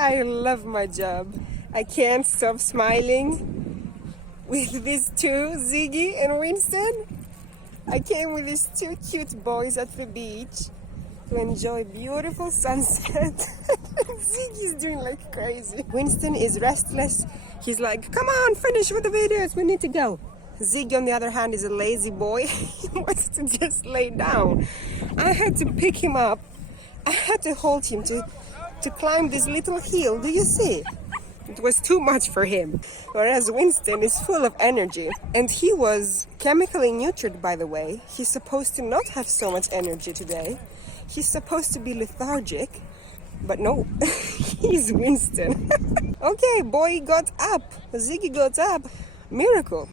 I love my job. I can't stop smiling with these two, Ziggy and Winston. I came with these two cute boys at the beach to enjoy beautiful sunset. Ziggy's doing like crazy. Winston is restless. He's like, come on, finish with the videos, we need to go. Ziggy, on the other hand, is a lazy boy. He wants to just lay down. I had to pick him up. I had to hold him to climb this little hill. Do you see? It was too much for him. Whereas Winston is full of energy. And he was chemically neutered, by the way. He's supposed to not have so much energy today. He's supposed to be lethargic. But no, he's Winston. Okay, boy got up. Ziggy got up. Miracle.